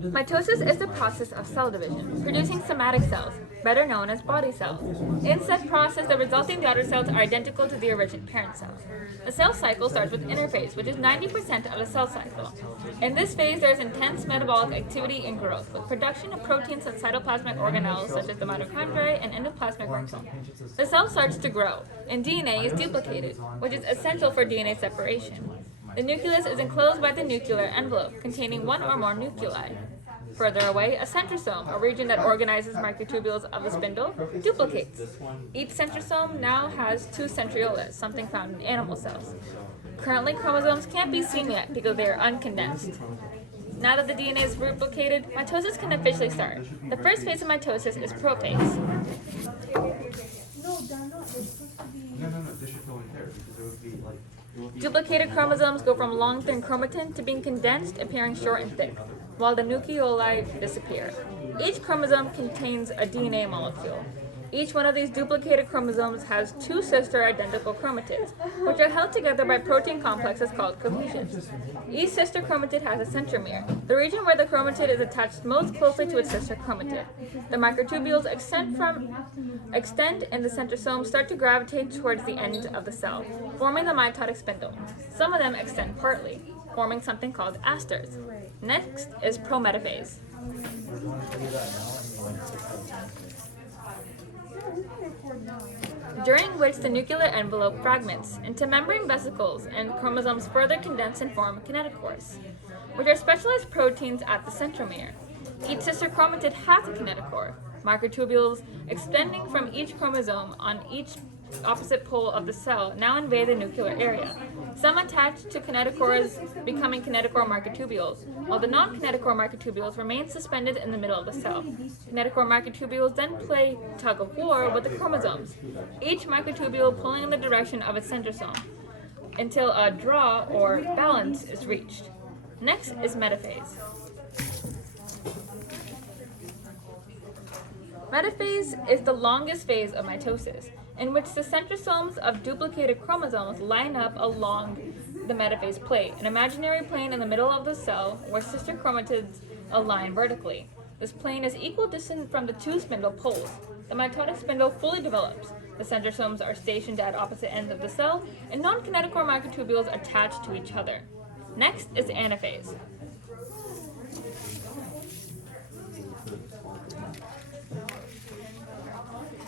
Mitosis is the process of cell division, producing somatic cells, better known as body cells. In said process, the resulting daughter cells are identical to the origin parent cells. The cell cycle starts with interphase, which is 90% of the cell cycle. In this phase, there is intense metabolic activity and growth, with production of proteins and cytoplasmic organelles such as the mitochondria and endoplasmic reticle. The cell starts to grow, and DNA is duplicated, which is essential for DNA separation. The nucleus is enclosed by the nuclear envelope, containing one or more nuclei. Further away, a centrosome, a region that organizes microtubules of the spindle, duplicates. Each centrosome now has two centrioles, something found in animal cells. Currently, chromosomes can't be seen yet because they are uncondensed. Now that the DNA is replicated, mitosis can officially start. The first phase of mitosis is prophase. No, they're not. They're supposed to be. No, they should go in there because it would be like. Duplicated chromosomes go from long, thin chromatin to being condensed, appearing short and thick, while the nucleoli disappear. Each chromosome contains a DNA molecule. Each one of these duplicated chromosomes has two sister identical chromatids, which are held together by protein complexes called cohesions. Each sister chromatid has a centromere, the region where the chromatid is attached most closely to its sister chromatid. The microtubules extend and the centrosomes start to gravitate towards the end of the cell, forming the mitotic spindle. Some of them extend partly, forming something called asters. Next is prometaphase, during which the nuclear envelope fragments into membrane vesicles and chromosomes further condense and form kinetochores, which are specialized proteins at the centromere. Each sister chromatid has a kinetochore, microtubules extending from each chromosome on each opposite pole of the cell now invade the nuclear area. Some attach to kinetochores, becoming kinetochore microtubules, while the non-kinetochore microtubules remain suspended in the middle of the cell. Kinetochore microtubules then play tug of war with the chromosomes, each microtubule pulling in the direction of its centrosome, until a draw or balance is reached. Next is metaphase. Metaphase is the longest phase of mitosis, in which the centrosomes of duplicated chromosomes line up along the metaphase plate, an imaginary plane in the middle of the cell where sister chromatids align vertically. This plane is equal distant from the two spindle poles. The mitotic spindle fully develops. The centrosomes are stationed at opposite ends of the cell, and non-kinetochore microtubules attach to each other. Next is anaphase.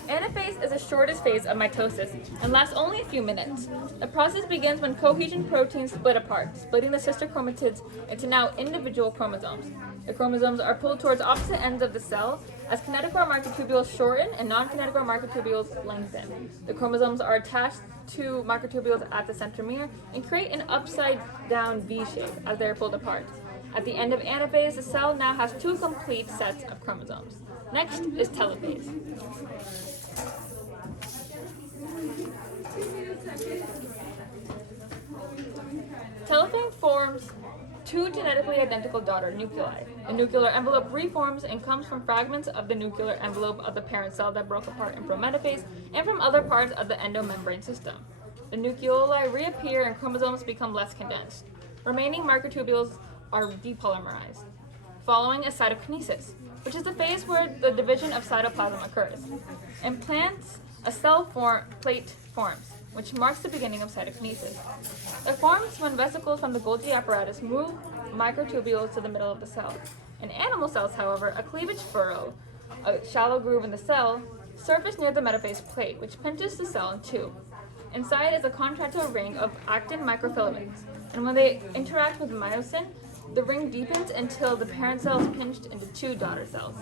Anaphase is the shortest phase of mitosis and lasts only a few minutes. The process begins when cohesion proteins split apart, splitting the sister chromatids into now individual chromosomes. The chromosomes are pulled towards opposite ends of the cell as kinetochore microtubules shorten and non-kinetochore microtubules lengthen. The chromosomes are attached to microtubules at the centromere and create an upside-down V shape as they are pulled apart. At the end of anaphase, the cell now has two complete sets of chromosomes. Next is telophase. Telophane forms two genetically identical daughter nuclei. The nuclear envelope reforms and comes from fragments of the nuclear envelope of the parent cell that broke apart in prometaphase and from other parts of the endomembrane system. The nucleoli reappear and chromosomes become less condensed. Remaining microtubules are depolymerized. Following is cytokinesis, which is the phase where the division of cytoplasm occurs. In plants, a cell plate forms, which marks the beginning of cytokinesis. It forms when vesicles from the Golgi apparatus move microtubules to the middle of the cell. In animal cells, however, a cleavage furrow, a shallow groove in the cell, surface near the metaphase plate, which pinches the cell in two. Inside is a contractile ring of actin microfilaments, and when they interact with myosin, the ring deepens until the parent cell is pinched into two daughter cells.